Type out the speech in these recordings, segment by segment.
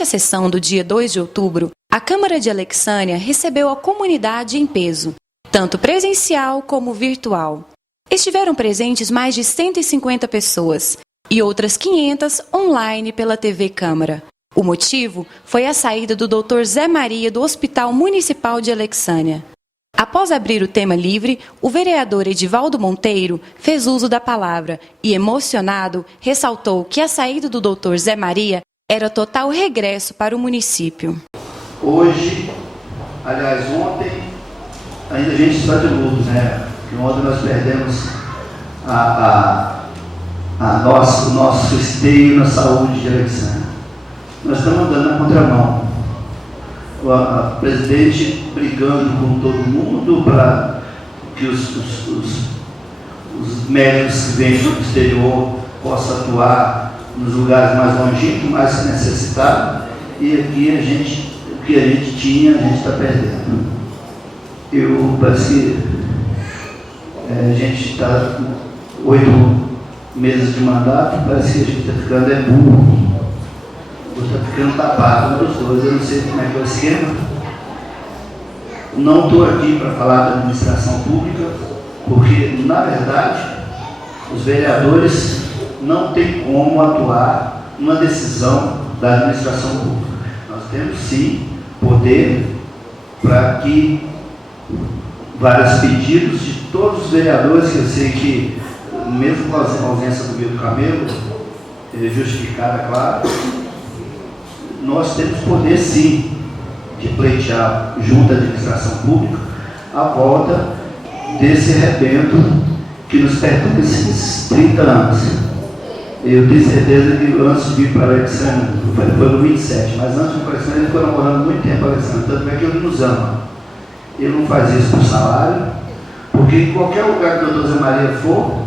Durante a sessão do dia 2 de outubro, a Câmara de Alexânia recebeu a comunidade em peso, tanto presencial como virtual. Estiveram presentes mais de 150 pessoas e outras 500 online pela TV Câmara. O motivo foi a saída do Dr. Zé Maria do Hospital Municipal de Alexânia. Após abrir o tema livre, o vereador Edivaldo Monteiro fez uso da palavra e, emocionado, ressaltou que a saída do Dr. Zé Maria era total regresso para o município. Hoje, aliás, ontem, ainda a gente está de luto, né? Porque ontem nós perdemos o nosso esteio na saúde de Alexânia. Nós estamos andando na contramão. A presidente brigando com todo mundo para que os médicos que vêm do exterior possam atuar nos lugares mais longínquos, mais necessitados, e aqui o que a gente tinha, a gente está perdendo. Parece que a gente está com 8 meses de mandato, parece que a gente está ficando burro. Está ficando tapado um dos dois, eu não sei como é que é o esquema. Não estou aqui para falar da administração pública, porque, na verdade, os vereadores não têm como atuar numa decisão da administração pública. Nós temos, sim, poder para que vários pedidos de todos os vereadores, que eu sei que, mesmo com a ausência do Milton Camelo, justificada, claro, nós temos poder, sim, de pleitear junto à administração pública a volta desse rebento que nos pertence esses 30 anos. Eu tenho certeza que antes de vir para Alexânia, foi no 27, mas antes de vir para Alexânia, ele ficou namorando muito tempo para Alexânia, tanto é que ele nos ama. Ele não faz isso por salário, porque em qualquer lugar que o doutor Zé Maria for,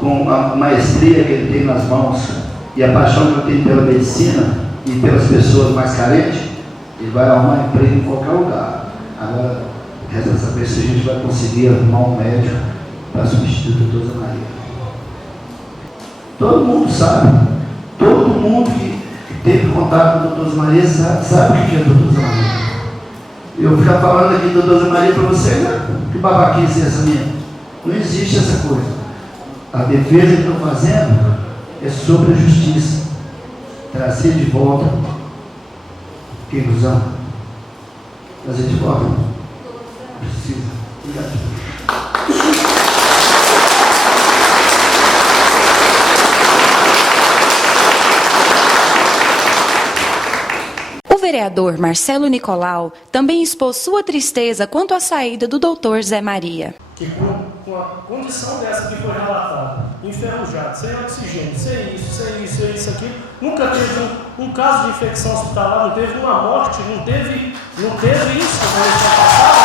com a maestria que ele tem nas mãos e a paixão que ele tem pela medicina, e pelas pessoas mais carentes, ele vai arrumar emprego em qualquer lugar. Agora, resta saber se a gente vai conseguir arrumar um médico para substituir o doutor Zé Maria. Todo mundo sabe, todo mundo que teve contato com o doutor Zé Maria sabe o que é o doutor Zé Maria. Eu ficar falando aqui do doutor Zé Maria para você, né? Que babaquice é essa minha? Não existe essa coisa. A defesa que estou fazendo é sobre a justiça. Trazer de volta quem nos ama. Trazer de volta. Precisa. Obrigado. O vereador Marcelo Nicolau também expôs sua tristeza quanto à saída do Dr. Zé Maria. Que com a condição dessa que foi relatada, enferrujado, sem oxigênio, sem isso, aquilo, nunca teve um caso de infecção hospitalar, não teve uma morte, não teve isso como ele tinha passado.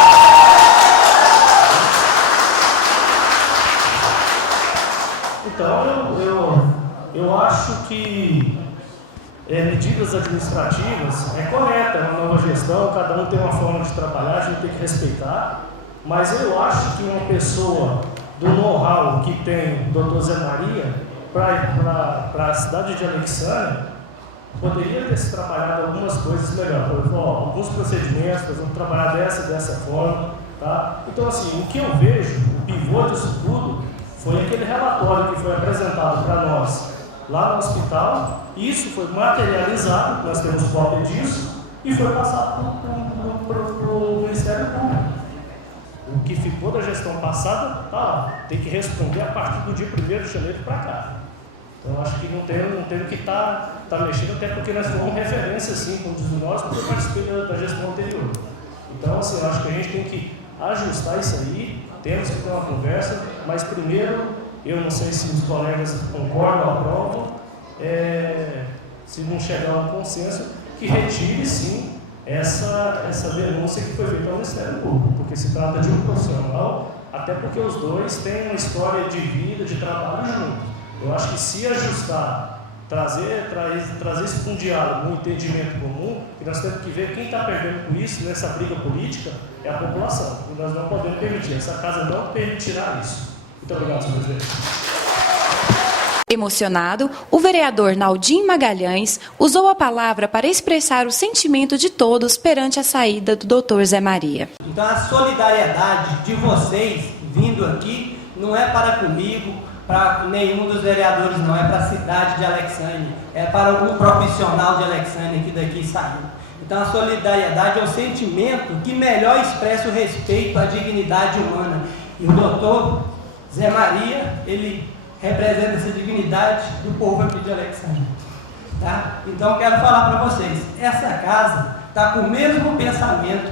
Então, eu acho que medidas administrativas é correta, é uma nova gestão, cada um tem uma forma de trabalhar, a gente tem que respeitar. Mas eu acho que uma pessoa do know-how que tem o Dr. Zé Maria para a cidade de Alexânia poderia ter se trabalhado algumas coisas melhor. Por exemplo, alguns procedimentos, nós vamos trabalhar dessa forma. Tá? Então, assim, o que eu vejo, o pivô disso tudo, foi aquele relatório que foi apresentado para nós lá no hospital. Isso foi materializado, nós temos cópia disso, e foi passado para o Ministério Público. O que ficou da gestão passada, tá lá. Tem que responder a partir do dia 1º de janeiro para cá. Então, acho que não tem que estar mexendo, até porque nós fomos referência, assim, como diz o nosso, porque eu participei da gestão anterior. Então, assim, eu acho que a gente tem que ajustar isso aí, temos que ter uma conversa, mas primeiro, eu não sei se os colegas concordam ou aprovam, se não chegar a um consenso, que retire, sim, essa denúncia que foi feita ao Ministério Público, porque se trata de um profissional, até porque os dois têm uma história de vida, de trabalho juntos. Eu acho que se ajustar, trazer isso para um diálogo, um entendimento comum, que nós temos que ver quem está perdendo com isso, nessa briga política, é a população. E nós não podemos permitir, essa casa não permitirá isso. Muito obrigado, senhor presidente. Emocionado, o vereador Naldim Magalhães usou a palavra para expressar o sentimento de todos perante a saída do Dr. Zé Maria. Então a solidariedade de vocês vindo aqui não é para comigo, para nenhum dos vereadores não, é para a cidade de Alexandria, é para um profissional de Alexandria que daqui saiu. Então a solidariedade é o sentimento que melhor expressa o respeito à dignidade humana. E o doutor Zé Maria, ele representa essa dignidade do povo aqui de Alexandria. Tá? Então quero falar para vocês, essa casa está com o mesmo pensamento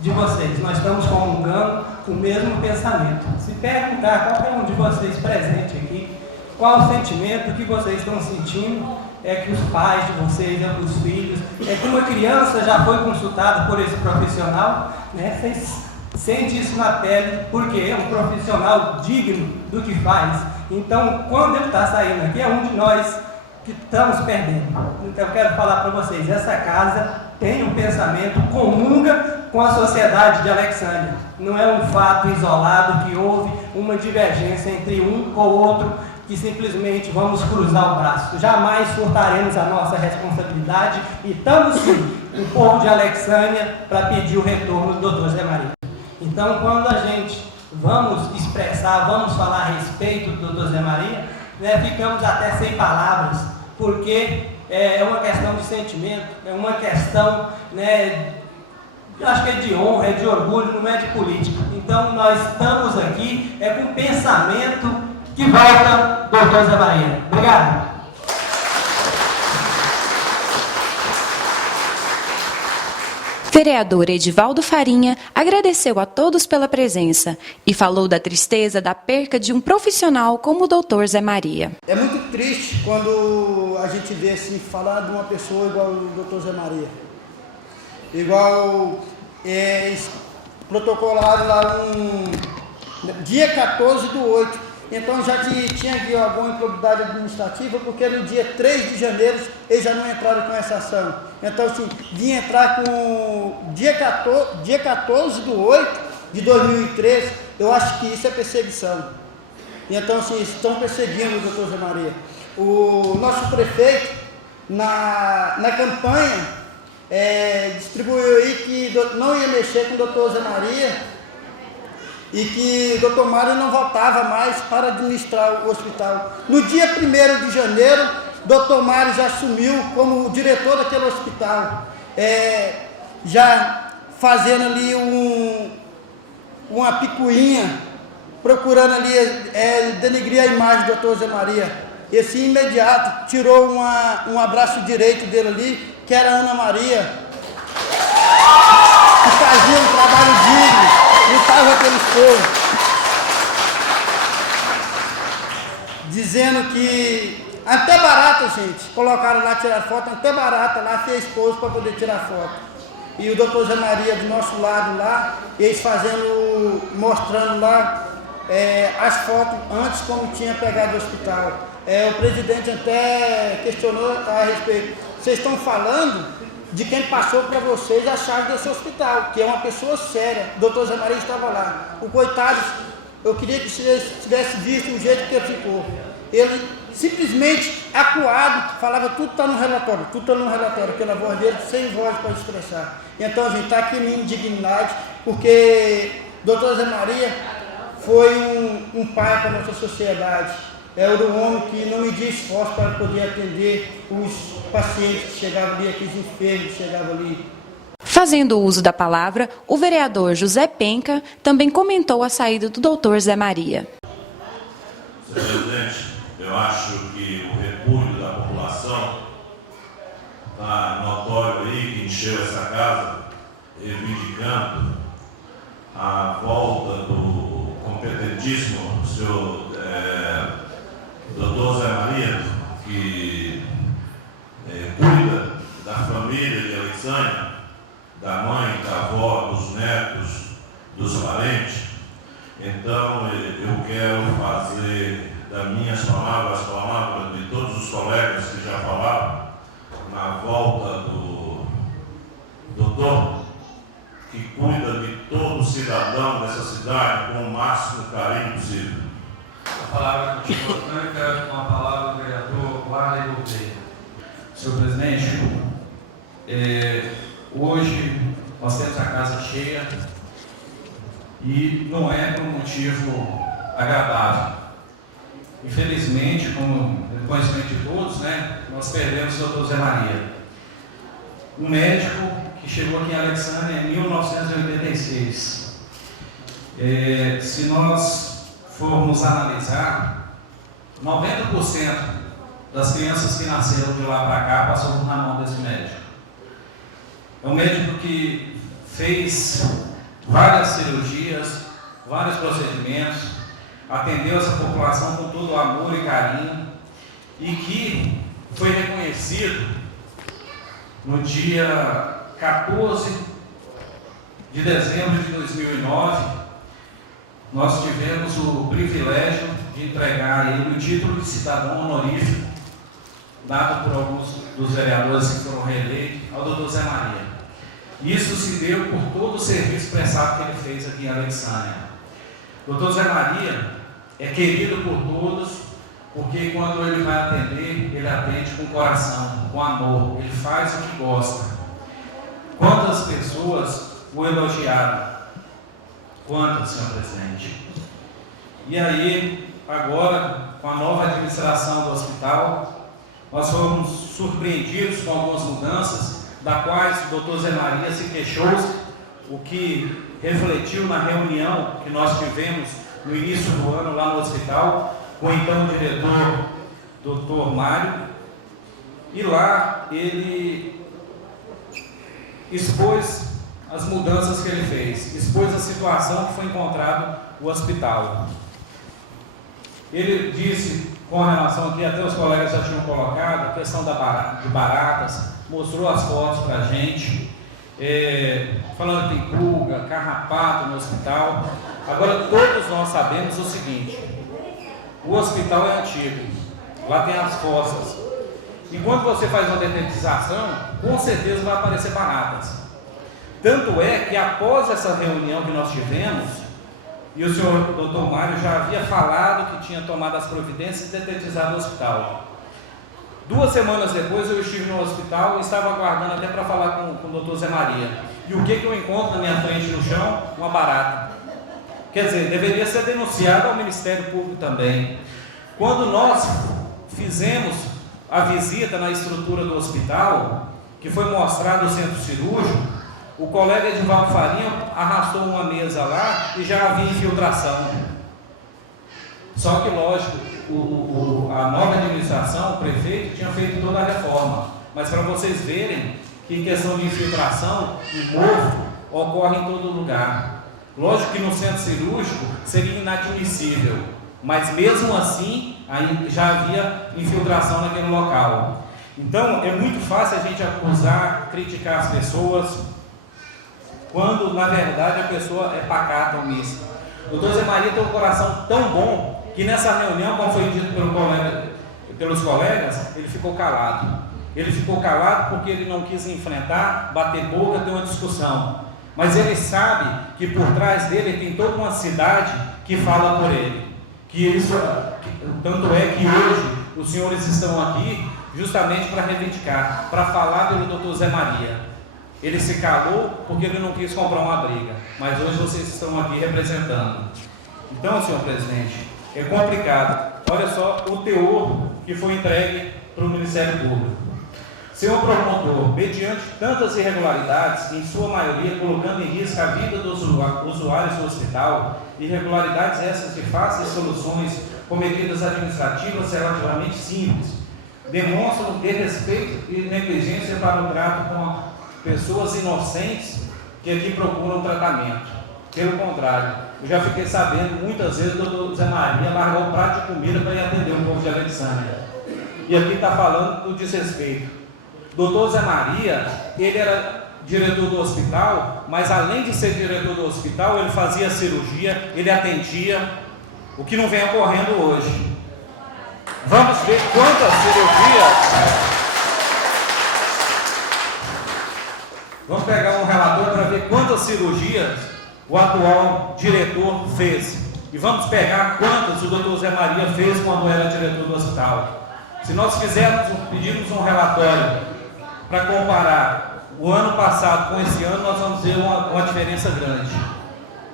de vocês. Nós estamos comungando com o mesmo pensamento. Se perguntar qualquer um de vocês presente aqui, qual o sentimento que vocês estão sentindo, é que os pais de vocês, é que os filhos, é que uma criança já foi consultada por esse profissional, né? Vocês sentem isso na pele, porque é um profissional digno do que faz. Então, quando ele está saindo aqui, é um de nós que estamos perdendo. Então, eu quero falar para vocês, essa casa tem um pensamento, comunga com a sociedade de Alexandria. Não é um fato isolado que houve uma divergência entre um ou outro, que simplesmente vamos cruzar o braço. Jamais furtaremos a nossa responsabilidade e estamos sim, o povo de Alexandria, para pedir o retorno do Dr. Zé Maria. Então, quando a gente vamos expressar, vamos falar a respeito do Dr. Zé Maria, né, ficamos até sem palavras, porque é uma questão de sentimento, é uma questão, né, eu acho que é de honra, é de orgulho, não é de política. Então, nós estamos aqui com pensamento que volta Dr. Zé Maria. Obrigado. Vereador Edivaldo Farinha agradeceu a todos pela presença e falou da tristeza da perca de um profissional como o Dr. Zé Maria. É muito triste quando a gente vê assim, falar de uma pessoa igual o Dr. Zé Maria. Igual protocolado lá no dia 14/8. Então já tinha aqui alguma improbidade administrativa, porque no dia 3 de janeiro eles já não entraram com essa ação. Então, assim, vinha entrar com dia 14/8/2013, eu acho que isso é perseguição. Então, assim, estão perseguindo o Dr. Zé Maria. O nosso prefeito, na campanha, distribuiu aí que não ia mexer com o Dr. Zé Maria, e que o Dr. Mário não voltava mais para administrar o hospital. No dia 1º de janeiro, o Dr. Mário já assumiu como diretor daquele hospital, já fazendo ali uma picuinha, procurando ali denegrir a imagem do Dr. Zé Maria. Esse imediato tirou um abraço direito dele ali, que era a Ana Maria, que fazia um trabalho digno, lutava pelos povos, dizendo que até barata, gente, colocaram lá tirar foto, até barata lá fez esposo para poder tirar foto. E o Dr. Zé Maria do nosso lado lá, eles mostrando lá as fotos antes como tinha pegado o hospital. O presidente até questionou a respeito. Vocês estão falando de quem passou para vocês a chave desse hospital, que é uma pessoa séria. O doutor Zé Maria estava lá. O coitado, eu queria que vocês tivessem visto o jeito que ele ficou. Ele simplesmente acuado, falava tudo está no relatório, aquela voz dele sem voz para expressar. Então a gente está aqui em indignidade, porque o doutor Zé Maria foi um pai para a nossa sociedade. Era um homem que não media esforço para poder atender os pacientes que chegavam ali, aqueles enfermos que chegavam ali. Fazendo uso da palavra, o vereador José Penca também comentou a saída do Dr. Zé Maria. Senhor presidente, eu acho que o repúdio da população está notório aí, que encheu essa casa, reivindicando a volta do competentíssimo senhor Dr. Zé Maria, que cuida da família de Alexandria, da mãe, da avó, dos netos, dos parentes. Então, eu quero fazer das minhas palavras, as palavras de todos os colegas que já falaram, na volta do doutor, que cuida de todo cidadão dessa cidade com o máximo carinho possível. palavra continua franca, com a palavra do vereador Warley Gouveia. Senhor presidente, hoje nós temos a casa cheia e não é por um motivo agradável. Infelizmente, como é conhecimento de todos, nós perdemos o Dr. Zé Maria, um médico que chegou aqui em Alexandria em 1986. Se nós formos analisar, 90% das crianças que nasceram de lá para cá passaram na mão desse médico. É um médico que fez várias cirurgias, vários procedimentos, atendeu essa população com todo o amor e carinho e que foi reconhecido no dia 14 de dezembro de 2009. Nós tivemos o privilégio de entregar a ele o título de cidadão honorífico, dado por alguns dos vereadores que foram reeleitos, ao Dr. Zé Maria. Isso se deu por todo o serviço prestado que ele fez aqui em Alexandria. Dr. Zé Maria é querido por todos, porque quando ele vai atender, ele atende com coração, com amor, ele faz o que gosta. Quantas pessoas o elogiaram? Quantas, senhor presidente? E aí, agora, com a nova administração do hospital, nós fomos surpreendidos com algumas mudanças, da quais o Dr. Zé Maria se queixou, o que refletiu na reunião que nós tivemos no início do ano lá no hospital, com o então diretor, Dr. Mário, e lá ele expôs as mudanças que ele fez, expôs a situação que foi encontrado o hospital. Ele disse, com relação aqui, até os colegas já tinham colocado, a questão de baratas, mostrou as fotos para a gente, falando que tem pulga, carrapato no hospital. Agora, todos nós sabemos o seguinte: o hospital é antigo, lá tem as fossas. E quando você faz uma detetização, com certeza vai aparecer baratas. Tanto é que após essa reunião que nós tivemos, e o senhor Dr. Mário já havia falado que tinha tomado as providências e detetizado o hospital. 2 semanas depois eu estive no hospital e estava aguardando até para falar com o Dr. Zé Maria. E o que eu encontro na minha frente no chão? Uma barata. Quer dizer, deveria ser denunciado ao Ministério Público também. Quando nós fizemos a visita na estrutura do hospital, que foi mostrado o centro cirúrgico, o colega Edivaldo Farinha arrastou uma mesa lá e já havia infiltração. Só que, lógico, a nova administração, o prefeito, tinha feito toda a reforma. Mas para vocês verem que questão de infiltração e mofo ocorre em todo lugar. Lógico que no centro cirúrgico seria inadmissível, mas mesmo assim aí já havia infiltração naquele local. Então é muito fácil a gente acusar, criticar as pessoas, quando na verdade a pessoa é pacata, omissa. O Dr. Zé Maria tem um coração tão bom que nessa reunião, como foi dito pelos colegas, ele ficou calado. Ele ficou calado porque ele não quis enfrentar, bater boca, ter uma discussão. Mas ele sabe que por trás dele tem toda uma cidade que fala por ele. Tanto é que hoje os senhores estão aqui justamente para reivindicar, para falar pelo Dr. Zé Maria. Ele se calou porque ele não quis comprar uma briga, mas hoje vocês estão aqui representando. Então, senhor presidente, é complicado. Olha só o teor que foi entregue para o Ministério Público. Senhor promotor, mediante tantas irregularidades, em sua maioria colocando em risco a vida dos usuários do hospital, irregularidades essas de fáceis soluções com medidas administrativas relativamente simples, demonstram desrespeito e negligência para o trato com pessoas inocentes que aqui procuram tratamento. Pelo contrário, eu já fiquei sabendo muitas vezes do Dr. Zé Maria largou um prato de comida para ir atender o povo de Alexandria. E aqui está falando do desrespeito. Dr. Zé Maria, ele era diretor do hospital, mas além de ser diretor do hospital, ele fazia cirurgia, ele atendia, o que não vem ocorrendo hoje. Vamos ver quantas cirurgias. Vamos pegar um relatório para ver quantas cirurgias o atual diretor fez. e vamos pegar quantas o doutor Zé Maria fez quando era diretor do hospital. Se nós pedirmos um relatório para comparar o ano passado com esse ano, nós vamos ver uma diferença grande.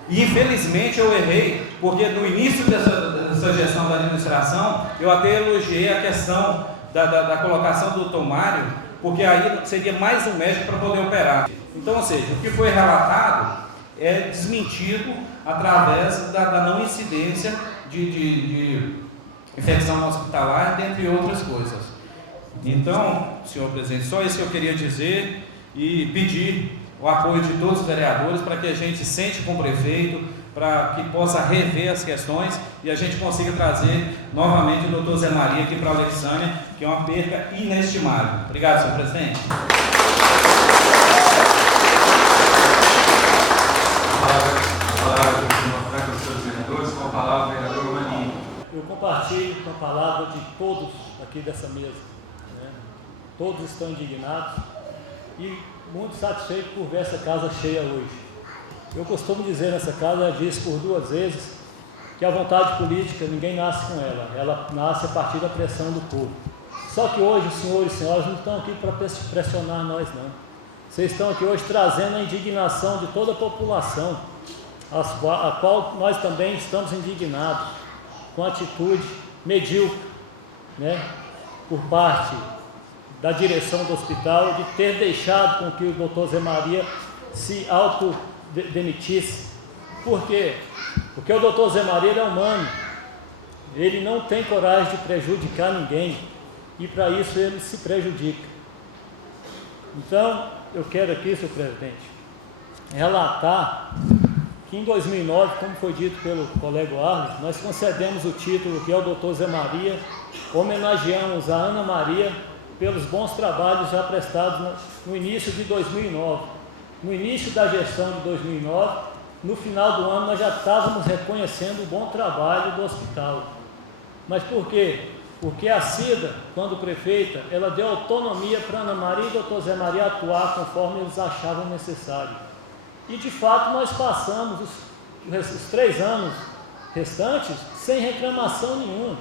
E infelizmente eu errei, porque no início dessa gestão da administração, eu até elogiei a questão da colocação do doutor Mário, porque aí seria mais um médico para poder operar. Então, ou seja, o que foi relatado é desmentido através da não incidência de infecção hospitalar, dentre outras coisas. Então, senhor presidente, só isso que eu queria dizer e pedir o apoio de todos os vereadores para que a gente sente com o prefeito, para que possa rever as questões e a gente consiga trazer novamente o doutor Zé Maria aqui para a Alexânia, que é uma perca inestimável. Obrigado, senhor presidente. Eu compartilho com a palavra de todos aqui dessa mesa, né? Todos estão indignados e muito satisfeitos por ver essa casa cheia hoje. Eu costumo dizer nessa casa, já disse por 2 vezes, que a vontade política ninguém nasce com ela nasce a partir da pressão do povo. Só que hoje os senhores e senhoras não estão aqui para pressionar nós não. Vocês estão aqui hoje trazendo a indignação de toda a população, a qual nós também estamos indignados com a atitude medíocre, né, por parte da direção do hospital de ter deixado com que o doutor Zé Maria se autodemitisse. Por quê? Porque o doutor Zé Maria é humano, ele não tem coragem de prejudicar ninguém e para isso ele se prejudica. Então, eu quero aqui, senhor presidente, relatar que em 2009, como foi dito pelo colega Arlen, nós concedemos o título que é o doutor Zé Maria, homenageamos a Ana Maria pelos bons trabalhos já prestados no início de 2009. No início da gestão de 2009, no final do ano, nós já estávamos reconhecendo o bom trabalho do hospital. Mas por quê? Porque a Cida, quando prefeita, ela deu autonomia para Ana Maria e doutor Zé Maria atuar conforme eles achavam necessário. E de fato nós passamos os 3 anos restantes sem reclamação nenhuma.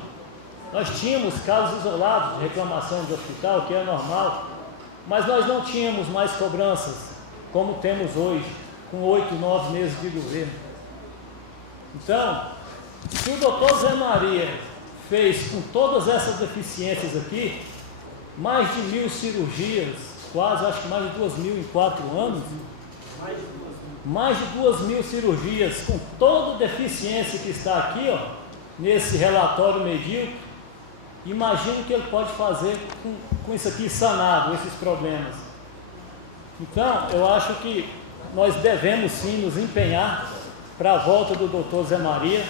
Nós tínhamos casos isolados de reclamação de hospital, que é normal, mas nós não tínhamos mais cobranças, como temos hoje, com 8, 9 meses de governo. Então, se o doutor Zé Maria fez com todas essas deficiências aqui, mais de 1.000 cirurgias, quase, acho que mais de 2.000 em 4 anos, mais de 2.000 cirurgias, com toda a deficiência que está aqui, ó, nesse relatório medíocre, imagine o que ele pode fazer com isso aqui sanado, esses problemas. Então, eu acho que nós devemos sim nos empenhar para a volta do doutor Zé Maria,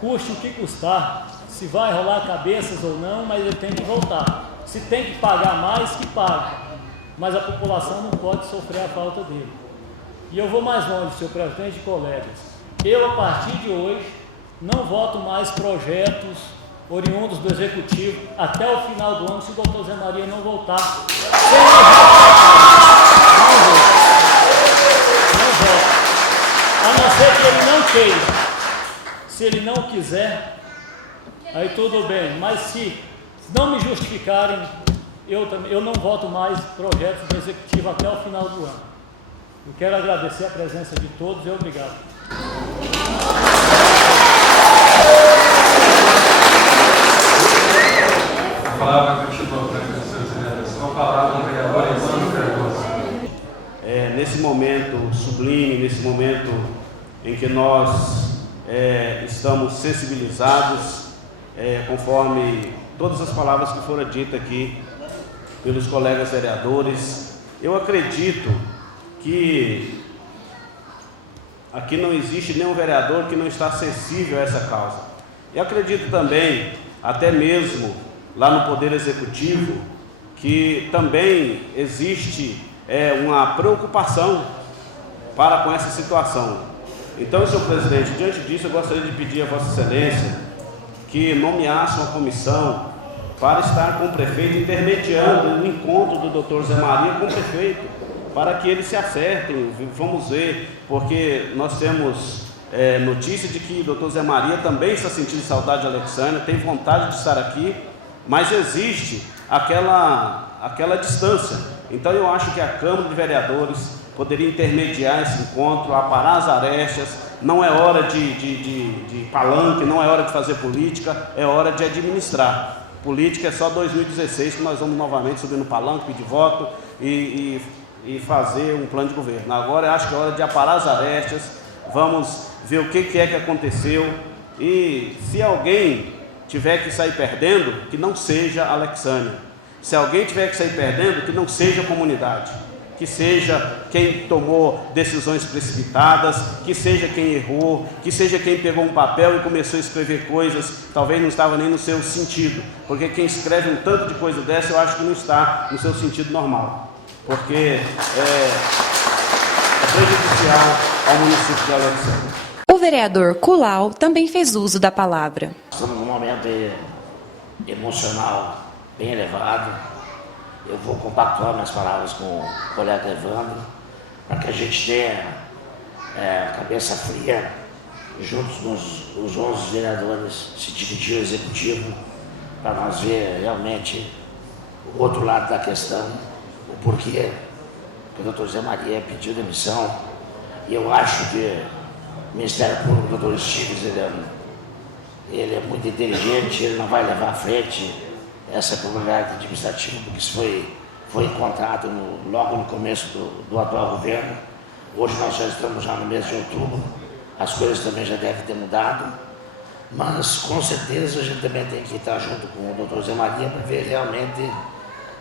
custe o que custar, se vai rolar cabeças ou não, mas ele tem que voltar. Se tem que pagar mais, que pague, mas a população não pode sofrer a falta dele. E eu vou mais longe, senhor presidente e colegas. Eu, a partir de hoje, não voto mais projetos oriundos do Executivo até o final do ano, se o doutor Zé Maria não voltar. Não voto. A não ser que ele não queira. Se ele não quiser, aí tudo bem. Mas se não me justificarem, eu não voto mais projetos do Executivo até o final do ano. Eu quero agradecer a presença de todos e obrigado. A palavra continua para os seus vereadores. Com a palavra o vereador Evandro Cardoso. Nesse momento sublime, nesse momento em que nós estamos sensibilizados, conforme todas as palavras que foram ditas aqui pelos colegas vereadores, eu acredito que aqui não existe nenhum vereador que não está sensível a essa causa. Eu acredito também, até mesmo lá no Poder Executivo, que também existe uma preocupação para com essa situação. Então, senhor presidente, diante disso eu gostaria de pedir a Vossa Excelência que nomeasse uma comissão para estar com o prefeito, intermediando o encontro do doutor Zé Maria com o prefeito, para que eles se acertem. Vamos ver, porque nós temos notícia de que o doutor Zé Maria também está sentindo saudade de Alexânia, tem vontade de estar aqui, mas existe aquela distância. Então eu acho que a Câmara de Vereadores poderia intermediar esse encontro, aparar as arestas. Não é hora de palanque, não é hora de fazer política, é hora de administrar. Política é só 2016 que nós vamos novamente subir no palanque, pedir voto e fazer um plano de governo. Agora eu acho que é hora de aparar as arestas, vamos ver o que é que aconteceu e se alguém tiver que sair perdendo, que não seja a Alexânia. Se alguém tiver que sair perdendo, que não seja a comunidade. Que seja quem tomou decisões precipitadas, que seja quem errou, que seja quem pegou um papel e começou a escrever coisas que talvez não estava nem no seu sentido, porque quem escreve um tanto de coisa dessa eu acho que não está no seu sentido normal, porque é prejudicial ao município de Alexânia. O vereador Kulau também fez uso da palavra. Estamos num momento emocional bem elevado. Eu vou compactuar minhas palavras com o colega Evandro, para que a gente tenha cabeça fria, juntos os 11 vereadores, se dividir o executivo, para nós ver realmente o outro lado da questão, o porquê que o doutor Zé Maria pediu demissão. E eu acho que o Ministério Público, o doutor Stiglitz, ele é muito inteligente, ele não vai levar à frente essa comunidade administrativa, porque isso foi encontrado logo no começo do atual governo. Hoje nós já estamos já no mês de outubro, as coisas também já devem ter mudado, mas com certeza a gente também tem que estar junto com o doutor Zé Maria para ver realmente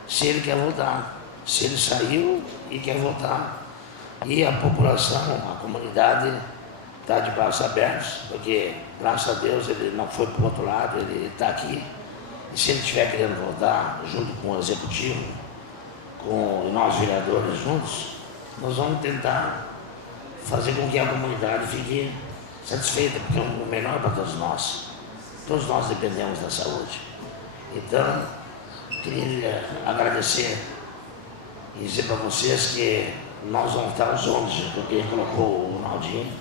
se ele quer voltar, se ele saiu e quer voltar. E a população, a comunidade está de braços abertos, porque graças a Deus ele não foi para o outro lado, ele está aqui. E se ele estiver querendo voltar, junto com o executivo, com nós vereadores juntos, nós vamos tentar fazer com que a comunidade fique satisfeita, porque é o melhor para todos nós. Todos nós dependemos da saúde. Então, queria agradecer e dizer para vocês que nós vamos estar os 11, porque ele colocou o Ronaldinho,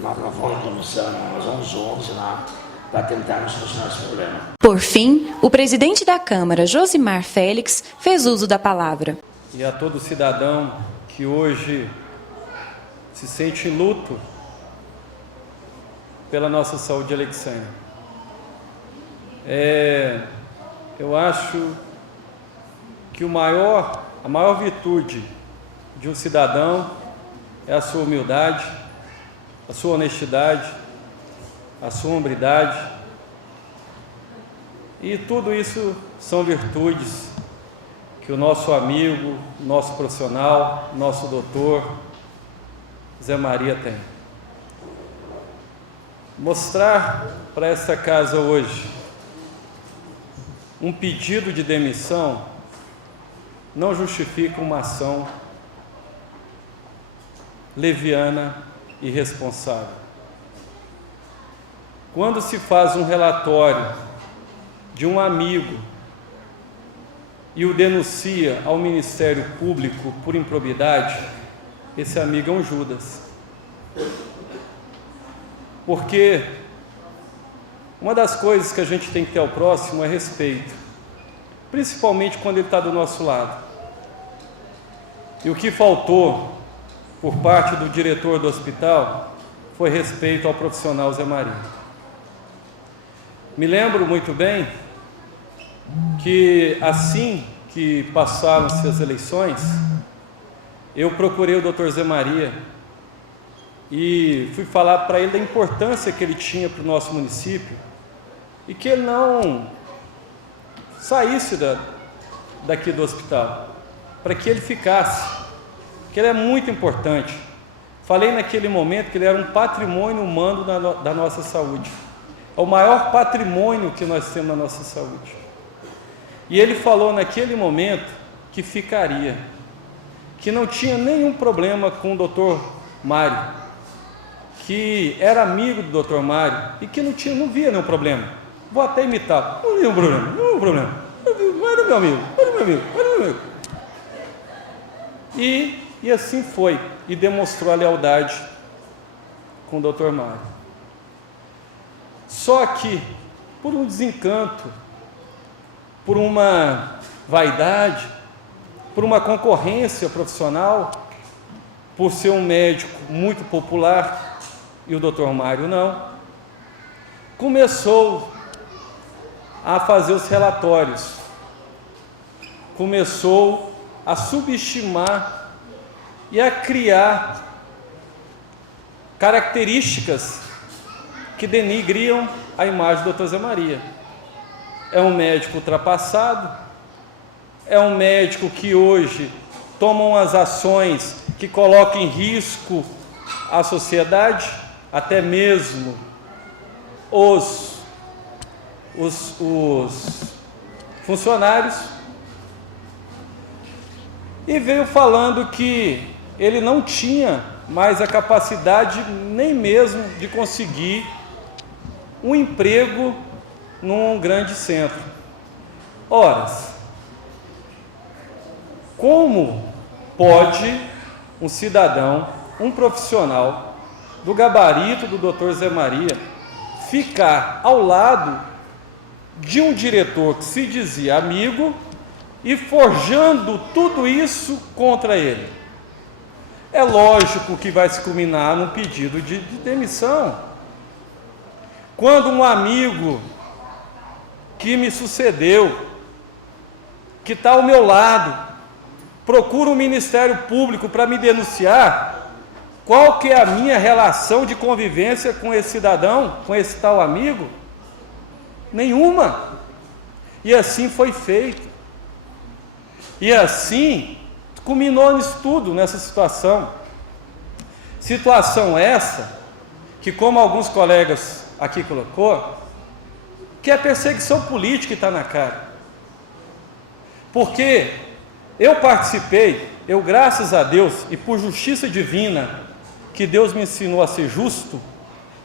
nós não vamos em comissão, nós vamos os 11 lá, para tentar solucionar esse problema. Por fim, o presidente da Câmara, Josimar Félix, fez uso da palavra. E a todo cidadão que hoje se sente em luto pela nossa saúde, Alexânia. Eu acho que a maior virtude de um cidadão é a sua humildade, a sua honestidade, a sua hombridade, e tudo isso são virtudes que o nosso amigo, nosso profissional, nosso doutor Zé Maria tem. Mostrar para esta casa hoje um pedido de demissão não justifica uma ação leviana e irresponsável. Quando se faz um relatório de um amigo e o denuncia ao Ministério Público por improbidade, esse amigo é um Judas. Porque uma das coisas que a gente tem que ter ao próximo é respeito, principalmente quando ele está do nosso lado. E o que faltou por parte do diretor do hospital foi respeito ao profissional Zé Maria. Me lembro muito bem que assim que passaram-se as eleições, eu procurei o Dr. Zé Maria e fui falar para ele da importância que ele tinha para o nosso município e que ele não saísse daqui do hospital, para que ele ficasse, que ele é muito importante. Falei naquele momento que ele era um patrimônio humano da nossa saúde. É o maior patrimônio que nós temos na nossa saúde. E ele falou naquele momento que ficaria, que não tinha nenhum problema com o Dr. Mário, que era amigo do Dr. Mário e que não via nenhum problema. Vou até imitar, não via nenhum problema. Era meu amigo. E assim foi, e demonstrou a lealdade com o Dr. Mário. Só que, por um desencanto, por uma vaidade, por uma concorrência profissional, por ser um médico muito popular, e o Dr. Mário não, começou a fazer os relatórios, começou a subestimar e a criar características que denigriam a imagem do Dr. Zé Maria. É um médico ultrapassado, é um médico que hoje toma umas ações que colocam em risco a sociedade, até mesmo os funcionários, e veio falando que ele não tinha mais a capacidade nem mesmo de conseguir um emprego num grande centro. Ora, como pode um cidadão, um profissional do gabarito do Dr. Zé Maria ficar ao lado de um diretor que se dizia amigo e forjando tudo isso contra ele? É lógico que vai se culminar num pedido de demissão. Quando um amigo que me sucedeu, que está ao meu lado, procura o Ministério Público para me denunciar, qual que é a minha relação de convivência com esse cidadão, com esse tal amigo? Nenhuma. E assim foi feito. E assim culminou nisso tudo, nessa situação. Situação essa que, como alguns colegas aqui colocou, que é perseguição política que está na cara. Porque eu participei, graças a Deus e por justiça divina, que Deus me ensinou a ser justo,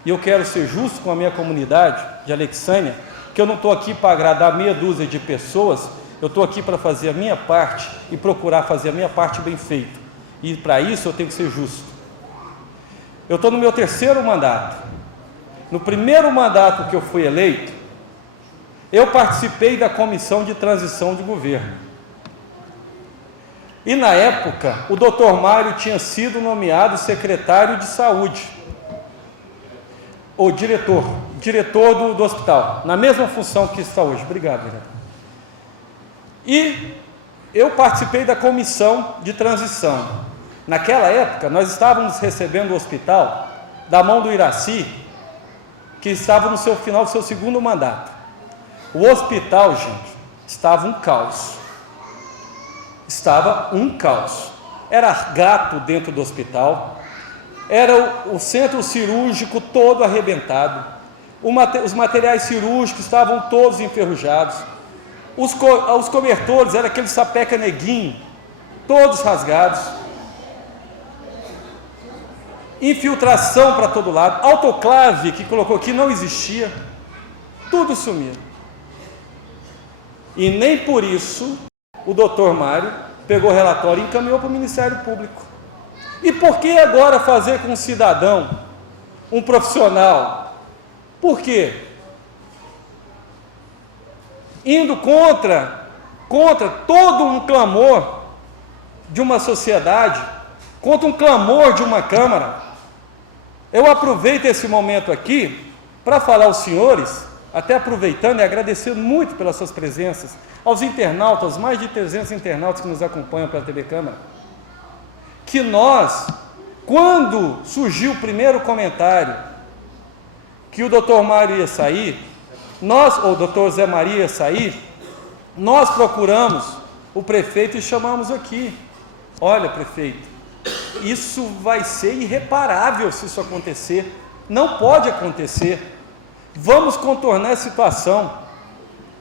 e eu quero ser justo com a minha comunidade de Alexânia, que eu não estou aqui para agradar meia dúzia de pessoas, eu estou aqui para fazer a minha parte e procurar fazer a minha parte bem feita. E para isso eu tenho que ser justo. Eu estou no meu 3º mandato. No primeiro mandato que eu fui eleito, eu participei da comissão de transição de governo. E na época, o Dr. Mário tinha sido nomeado secretário de saúde, ou diretor do hospital, na mesma função que está hoje. Obrigado, vereador. E eu participei da comissão de transição. Naquela época, nós estávamos recebendo o hospital da mão do Iraci, que estava no final do seu 2º mandato. O hospital, gente, estava um caos. Estava um caos. Era gato dentro do hospital, era o centro cirúrgico todo arrebentado, os materiais cirúrgicos estavam todos enferrujados, os cobertores eram aquele sapeca neguinho, todos rasgados, infiltração para todo lado, autoclave que colocou aqui não existia, tudo sumiu. E nem por isso o Dr. Mário pegou o relatório e encaminhou para o Ministério Público. E por que agora fazer com um cidadão, um profissional? Por quê? Indo contra todo um clamor de uma sociedade, contra um clamor de uma Câmara. Eu aproveito esse momento aqui para falar aos senhores, até aproveitando e agradecendo muito pelas suas presenças, aos internautas, mais de 300 internautas que nos acompanham pela TV Câmara, que nós, quando surgiu o primeiro comentário que o Dr. Mário ia sair, ou o Dr. Zé Maria ia sair, nós procuramos o prefeito e chamamos aqui. Olha, prefeito, isso vai ser irreparável se isso acontecer, não pode acontecer, vamos contornar a situação.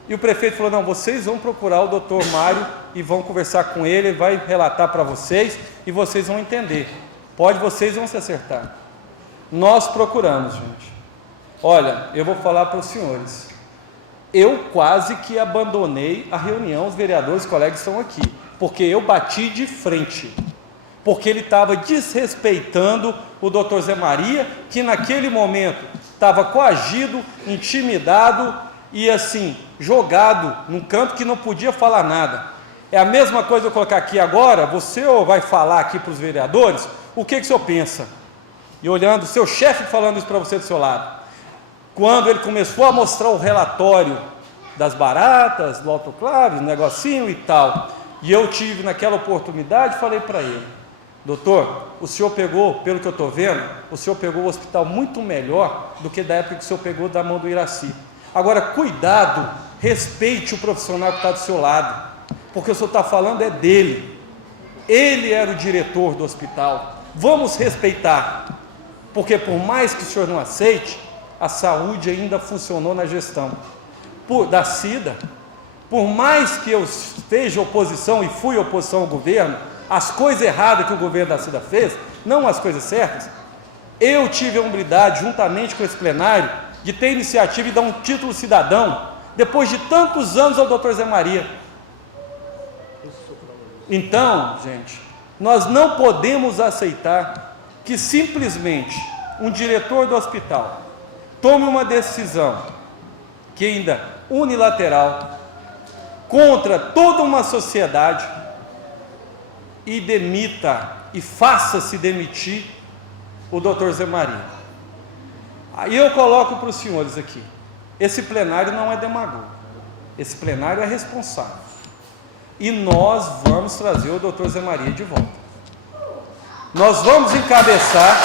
E o prefeito falou, não, vocês vão procurar o Dr. Mário e vão conversar com ele, ele vai relatar para vocês e vocês vão entender, vocês vão se acertar. Nós procuramos, gente. Olha, eu vou falar para os senhores, eu quase que abandonei a reunião, os vereadores, os colegas estão aqui, porque eu bati de frente. porque ele estava desrespeitando o doutor Zé Maria, que naquele momento estava coagido, intimidado e assim, jogado num canto que não podia falar nada. É a mesma coisa eu colocar aqui agora, você vai falar aqui para os vereadores, o que o senhor pensa? E olhando, seu chefe falando isso para você do seu lado. Quando ele começou a mostrar o relatório das baratas, do autoclave, do negocinho e tal, e eu tive naquela oportunidade, falei para ele, doutor, o senhor pegou, pelo que eu estou vendo, o senhor pegou o hospital muito melhor do que da época que o senhor pegou da mão do Iraci. Agora, cuidado, respeite o profissional que está do seu lado, porque o senhor está falando é dele. Ele era o diretor do hospital. Vamos respeitar, porque por mais que o senhor não aceite, a saúde ainda funcionou na gestão da Cida. Por mais que eu esteja oposição e fui oposição ao governo, as coisas erradas que o governo da Cida fez, não as coisas certas, eu tive a humildade, juntamente com esse plenário, de ter iniciativa e dar um título cidadão, depois de tantos anos ao doutor Zé Maria. Então, gente, nós não podemos aceitar que simplesmente um diretor do hospital tome uma decisão que ainda unilateral, contra toda uma sociedade e demita e faça-se demitir o doutor Zé Maria. Aí eu coloco para os senhores aqui, esse plenário não é demagogo, esse plenário é responsável, e nós vamos trazer o doutor Zé Maria de volta. Nós vamos encabeçar,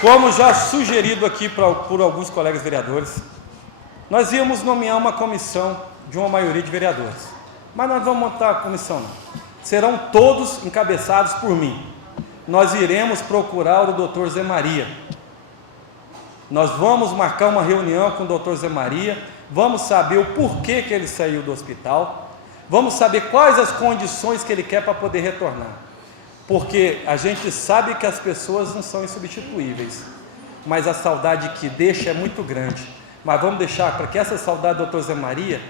como já sugerido aqui por alguns colegas vereadores, nós íamos nomear uma comissão de uma maioria de vereadores, mas nós vamos montar a comissão não, serão todos encabeçados por mim. Nós iremos procurar o doutor Zé Maria, nós vamos marcar uma reunião com o doutor Zé Maria, vamos saber o porquê que ele saiu do hospital, vamos saber quais as condições que ele quer para poder retornar, porque a gente sabe que as pessoas não são insubstituíveis, mas a saudade que deixa é muito grande. Mas vamos deixar para que essa saudade do doutor Zé Maria,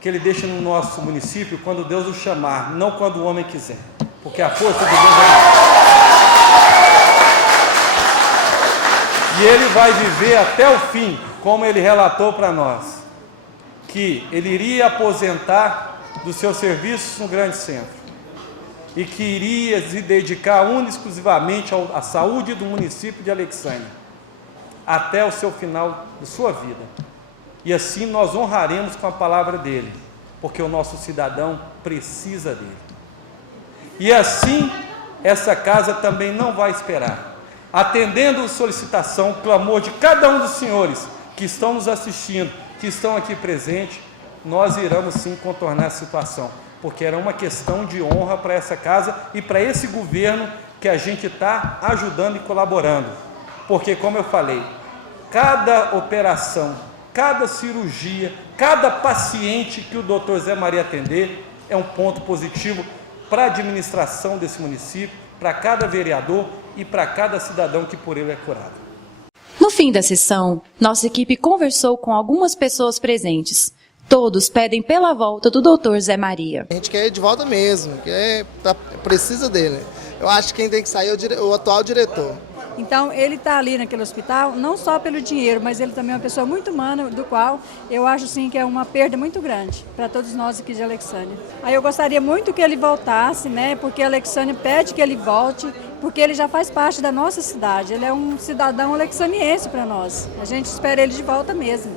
que ele deixe no nosso município quando Deus o chamar, não quando o homem quiser, porque a força de Deus é e ele vai viver até o fim, como ele relatou para nós, que ele iria aposentar dos seus serviços no grande centro e que iria se dedicar única e exclusivamente à saúde do município de Alexandria, até o seu final de sua vida. E assim nós honraremos com a palavra dele, porque o nosso cidadão precisa dele. E assim, essa casa também não vai esperar. Atendendo a solicitação, clamor de cada um dos senhores que estão nos assistindo, que estão aqui presentes, nós iremos sim contornar a situação, porque era uma questão de honra para essa casa e para esse governo que a gente está ajudando e colaborando. Porque, como eu falei, cada operação, cada cirurgia, cada paciente que o doutor Zé Maria atender é um ponto positivo para a administração desse município, para cada vereador e para cada cidadão que por ele é curado. No fim da sessão, nossa equipe conversou com algumas pessoas presentes. Todos pedem pela volta do doutor Zé Maria. A gente quer ir de volta mesmo, precisa dele. Eu acho que quem tem que sair é o atual diretor. Então, ele está ali naquele hospital, não só pelo dinheiro, mas ele também é uma pessoa muito humana, do qual eu acho sim que é uma perda muito grande para todos nós aqui de Alexandria. Aí eu gostaria muito que ele voltasse, né? Porque a Alexandria pede que ele volte, porque ele já faz parte da nossa cidade. Ele é um cidadão alexandriense para nós. A gente espera ele de volta mesmo,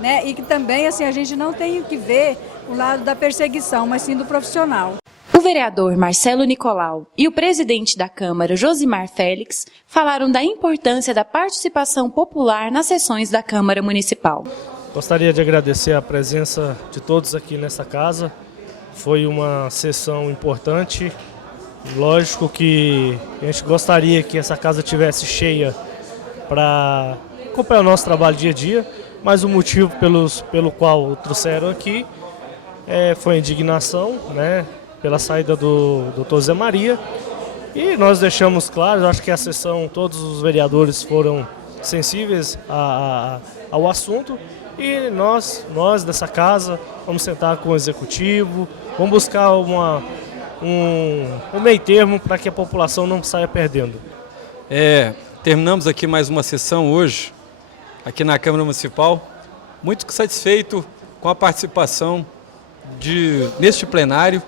né? E que também assim a gente não tem que ver o lado da perseguição, mas sim do profissional. O vereador Marcelo Nicolau e o presidente da Câmara, Josimar Félix, falaram da importância da participação popular nas sessões da Câmara Municipal. Gostaria de agradecer a presença de todos aqui nessa casa. Foi uma sessão importante. Lógico que a gente gostaria que essa casa estivesse cheia para acompanhar o nosso trabalho dia a dia, mas o motivo pelo qual o trouxeram aqui foi a indignação, né? Pela saída do doutor Zé Maria, e nós deixamos claro, acho que a sessão, todos os vereadores foram sensíveis ao assunto, E nós dessa casa, vamos sentar com o executivo, vamos buscar um meio termo para que a população não saia perdendo. Terminamos aqui mais uma sessão hoje, aqui na Câmara Municipal, muito satisfeito com a participação neste plenário.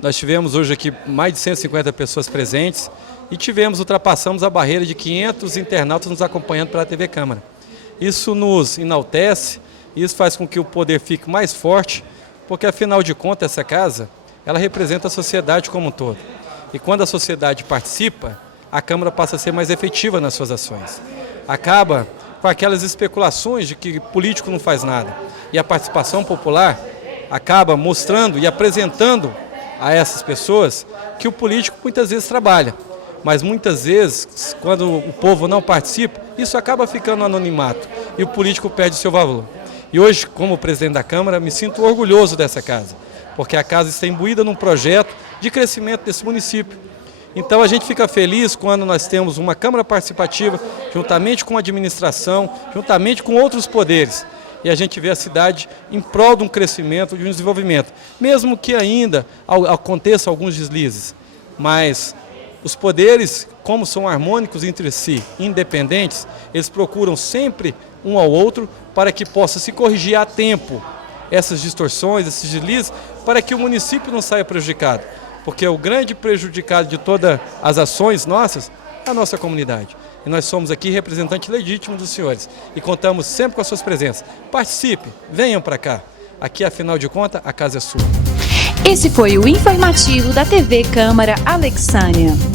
Nós tivemos hoje aqui mais de 150 pessoas presentes e ultrapassamos a barreira de 500 internautas nos acompanhando pela TV Câmara. Isso nos enaltece, isso faz com que o poder fique mais forte, porque afinal de contas essa casa, ela representa a sociedade como um todo. E quando a sociedade participa, a Câmara passa a ser mais efetiva nas suas ações. Acaba com aquelas especulações de que político não faz nada. E a participação popular acaba mostrando e apresentando a essas pessoas que o político muitas vezes trabalha. Mas muitas vezes, quando o povo não participa, isso acaba ficando no anonimato e o político perde o seu valor. E hoje, como presidente da Câmara, me sinto orgulhoso dessa casa, porque a casa está imbuída num projeto de crescimento desse município. Então a gente fica feliz quando nós temos uma Câmara participativa, juntamente com a administração, juntamente com outros poderes, e a gente vê a cidade em prol de um crescimento, de um desenvolvimento, mesmo que ainda aconteçam alguns deslizes, mas os poderes, como são harmônicos entre si, independentes, eles procuram sempre um ao outro para que possa se corrigir a tempo essas distorções, esses deslizes, para que o município não saia prejudicado. Porque o grande prejudicado de todas as ações nossas é a nossa comunidade. E nós somos aqui representantes legítimos dos senhores e contamos sempre com as suas presenças. Participe, venham para cá. Aqui, afinal de contas, a casa é sua. Esse foi o informativo da TV Câmara Alexânia.